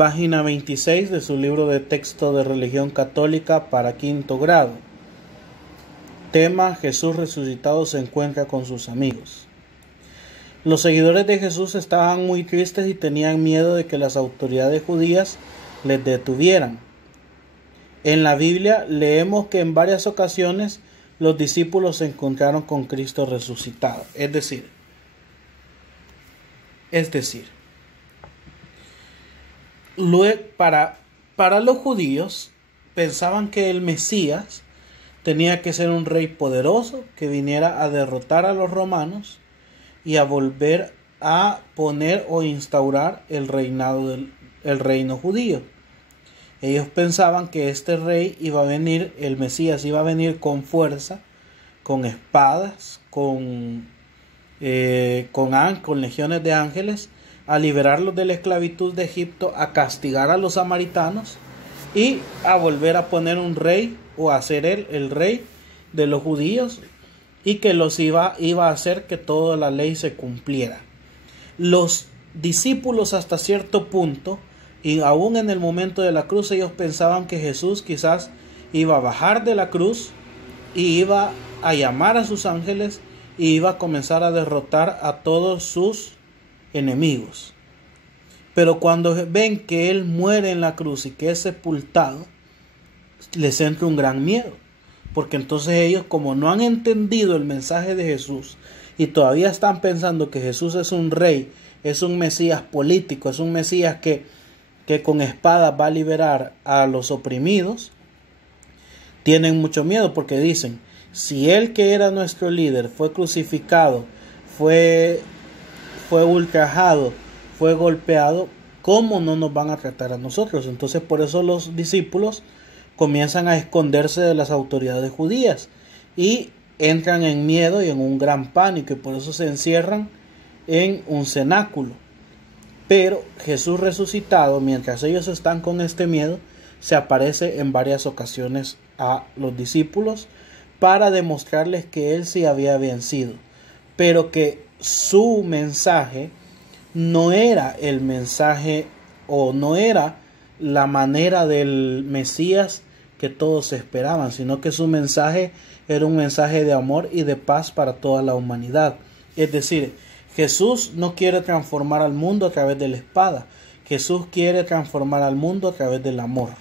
Página 26 de su libro de texto de religión católica para quinto grado. Tema: Jesús resucitado se encuentra con sus amigos. Los seguidores de Jesús estaban muy tristes y tenían miedo de que las autoridades judías les detuvieran. En la Biblia leemos que en varias ocasiones los discípulos se encontraron con Cristo resucitado. Es decir, para los judíos pensaban que el Mesías tenía que ser un rey poderoso que viniera a derrotar a los romanos y a volver a poner o instaurar el reino judío. Ellos pensaban que este rey iba a venir, el Mesías iba a venir con fuerza, con espadas, con legiones de ángeles, a liberarlos de la esclavitud de Egipto, a castigar a los samaritanos y a volver a poner un rey o a ser él el rey de los judíos, y que los iba a hacer que toda la ley se cumpliera. Los discípulos hasta cierto punto, y aún en el momento de la cruz, ellos pensaban que Jesús quizás iba a bajar de la cruz y iba a llamar a sus ángeles y iba a comenzar a derrotar a todos sus enemigos. Pero cuando ven que Él muere en la cruz y que es sepultado, les entra un gran miedo, porque entonces ellos, como no han entendido el mensaje de Jesús y todavía están pensando que Jesús es un rey, es un Mesías político, es un Mesías que con espada va a liberar a los oprimidos, tienen mucho miedo, porque dicen: si Él, que era nuestro líder, fue crucificado, fue ultrajado, fue golpeado, ¿cómo no nos van a tratar a nosotros? Entonces por eso los discípulos comienzan a esconderse de las autoridades judías y entran en miedo y en un gran pánico, y por eso se encierran en un cenáculo. Pero Jesús resucitado, mientras ellos están con este miedo, se aparece en varias ocasiones a los discípulos para demostrarles que Él sí había vencido, pero que su mensaje no era el mensaje, o no era la manera del Mesías que todos esperaban, sino que su mensaje era un mensaje de amor y de paz para toda la humanidad. Es decir, Jesús no quiere transformar al mundo a través de la espada. Jesús quiere transformar al mundo a través del amor.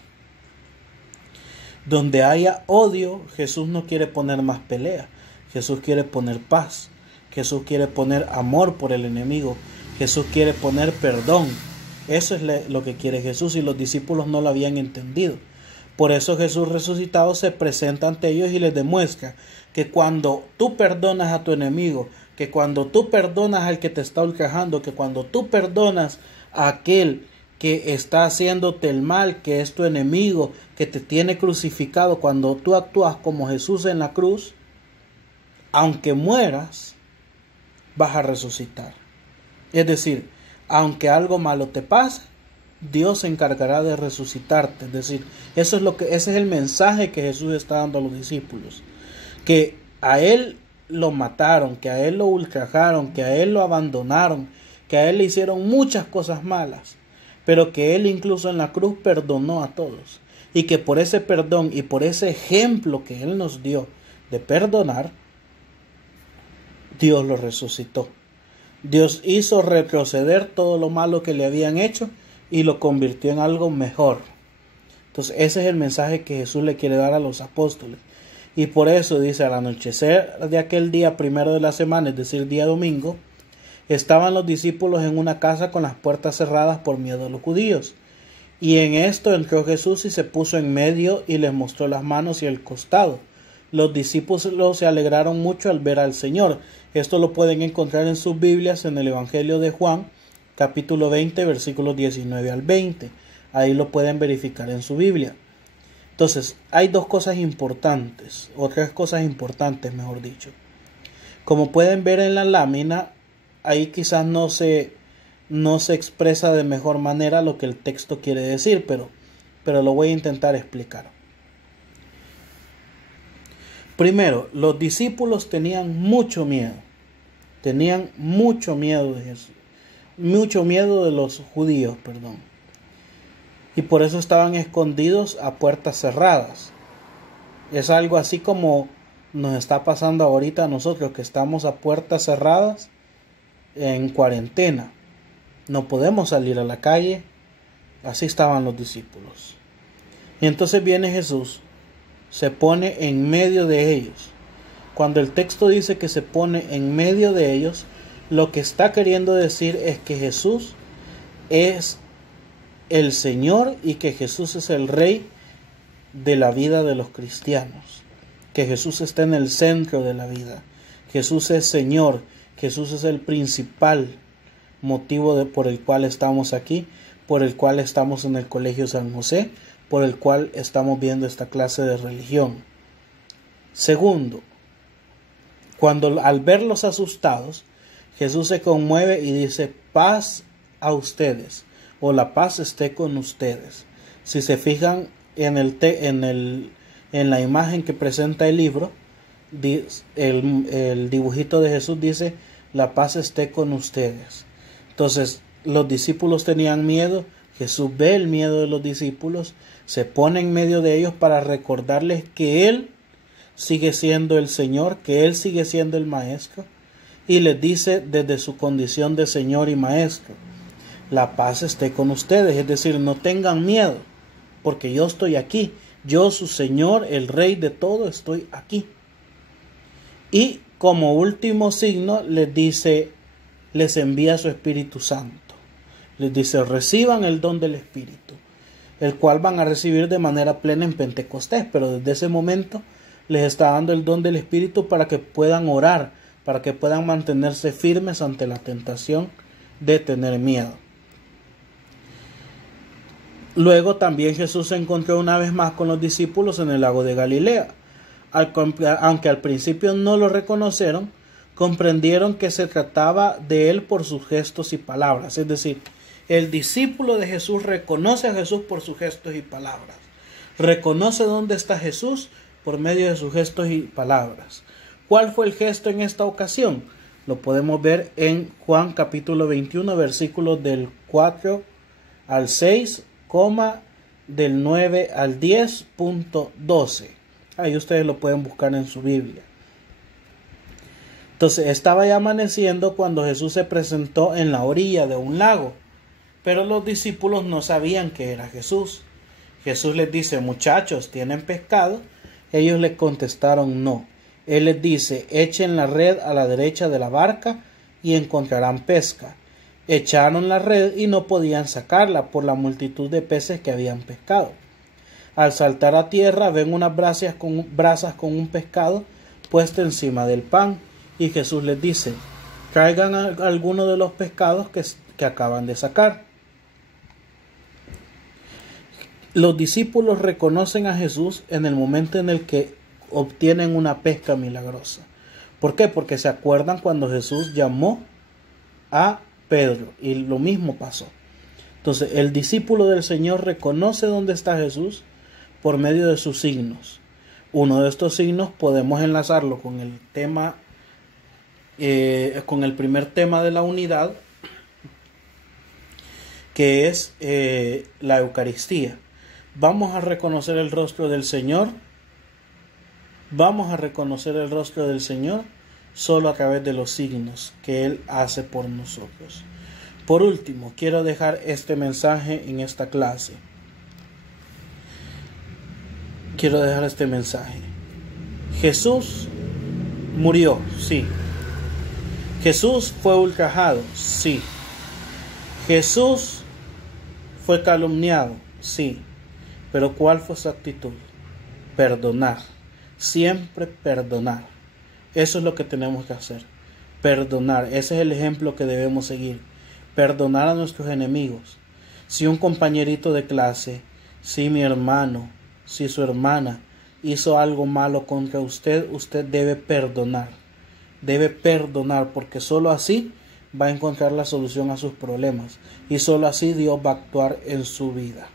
Donde haya odio, Jesús no quiere poner más pelea. Jesús quiere poner paz. Jesús quiere poner amor por el enemigo. Jesús quiere poner perdón. Eso es lo que quiere Jesús, y los discípulos no lo habían entendido. Por eso Jesús resucitado se presenta ante ellos y les demuestra que cuando tú perdonas a tu enemigo, que cuando tú perdonas al que te está ultrajando, que cuando tú perdonas a aquel que está haciéndote el mal, que es tu enemigo, que te tiene crucificado, cuando tú actúas como Jesús en la cruz, aunque mueras, vas a resucitar. Es decir, aunque algo malo te pase, Dios se encargará de resucitarte. Es decir, ese es el mensaje que Jesús está dando a los discípulos, que a Él lo mataron, que a Él lo ultrajaron, que a Él lo abandonaron, que a Él le hicieron muchas cosas malas, pero que Él incluso en la cruz perdonó a todos, y que por ese perdón y por ese ejemplo que Él nos dio de perdonar, Dios lo resucitó. Dios hizo retroceder todo lo malo que le habían hecho y lo convirtió en algo mejor. Entonces ese es el mensaje que Jesús le quiere dar a los apóstoles. Y por eso dice: al anochecer de aquel día primero de la semana, es decir, día domingo, estaban los discípulos en una casa con las puertas cerradas por miedo a los judíos. Y en esto entró Jesús y se puso en medio y les mostró las manos y el costado. Los discípulos se alegraron mucho al ver al Señor. Esto lo pueden encontrar en sus Biblias en el Evangelio de Juan, capítulo 20, versículos 19 al 20. Ahí lo pueden verificar en su Biblia. Entonces, hay dos cosas importantes, o tres cosas importantes, mejor dicho. Como pueden ver en la lámina, ahí quizás no se expresa de mejor manera lo que el texto quiere decir, pero lo voy a intentar explicar. Primero, los discípulos tenían mucho miedo de Jesús, mucho miedo de los judíos, y por eso estaban escondidos a puertas cerradas. Es algo así como nos está pasando ahorita a nosotros, que estamos a puertas cerradas en cuarentena. No podemos salir a la calle. Así estaban los discípulos. Y entonces viene Jesús, se pone en medio de ellos. Cuando el texto dice que se pone en medio de ellos, lo que está queriendo decir es que Jesús es el Señor y que Jesús es el Rey de la vida de los cristianos. Que Jesús está en el centro de la vida. Jesús es Señor. Jesús es el principal motivo por el cual estamos aquí, por el cual estamos en el Colegio San José, por el cual estamos viendo esta clase de religión. Segundo, cuando al verlos asustados, Jesús se conmueve y dice: paz a ustedes, o la paz esté con ustedes. Si se fijan en la imagen que presenta el libro, el dibujito de Jesús dice: la paz esté con ustedes. Entonces los discípulos tenían miedo. Jesús ve el miedo de los discípulos, se pone en medio de ellos para recordarles que Él sigue siendo el Señor, que Él sigue siendo el Maestro, y les dice desde su condición de Señor y Maestro: la paz esté con ustedes. Es decir, no tengan miedo, porque yo estoy aquí. Yo, su Señor, el Rey de todo, estoy aquí. Y como último signo les dice, les envía su Espíritu Santo. Les dice: reciban el don del Espíritu, el cual van a recibir de manera plena en Pentecostés. Pero desde ese momento les está dando el don del Espíritu para que puedan orar, para que puedan mantenerse firmes ante la tentación de tener miedo. Luego también Jesús se encontró una vez más con los discípulos en el lago de Galilea. Aunque al principio no lo reconocieron, comprendieron que se trataba de Él por sus gestos y palabras. Es decir, el discípulo de Jesús reconoce a Jesús por sus gestos y palabras. Reconoce dónde está Jesús por medio de sus gestos y palabras. ¿Cuál fue el gesto en esta ocasión? Lo podemos ver en Juan capítulo 21, versículos del 4 al 6, del 9 al 10.12. Ahí ustedes lo pueden buscar en su Biblia. Entonces estaba ya amaneciendo cuando Jesús se presentó en la orilla de un lago, pero los discípulos no sabían que era Jesús. Jesús les dice: muchachos, ¿tienen pescado? Ellos le contestaron: no. Él les dice: echen la red a la derecha de la barca y encontrarán pesca. Echaron la red y no podían sacarla por la multitud de peces que habían pescado. Al saltar a tierra ven unas brasas con un pescado puesto encima del pan, y Jesús les dice: traigan alguno de los pescados que acaban de sacar. Los discípulos reconocen a Jesús en el momento en el que obtienen una pesca milagrosa. ¿Por qué? Porque se acuerdan cuando Jesús llamó a Pedro y lo mismo pasó. Entonces el discípulo del Señor reconoce dónde está Jesús por medio de sus signos. Uno de estos signos podemos enlazarlo con el tema, con el primer tema de la unidad, que es la Eucaristía. Vamos a reconocer el rostro del Señor. Vamos a reconocer el rostro del Señor solo a través de los signos que Él hace por nosotros. Por último, quiero dejar este mensaje en esta clase. Quiero dejar este mensaje. Jesús murió, sí. Jesús fue ultrajado, sí. Jesús fue calumniado, sí. Pero ¿cuál fue su actitud? Perdonar. Siempre perdonar. Eso es lo que tenemos que hacer. Perdonar. Ese es el ejemplo que debemos seguir. Perdonar a nuestros enemigos. Si un compañerito de clase, si mi hermano, si su hermana hizo algo malo contra usted, usted debe perdonar. Debe perdonar, porque solo así va a encontrar la solución a sus problemas. Y solo así Dios va a actuar en su vida.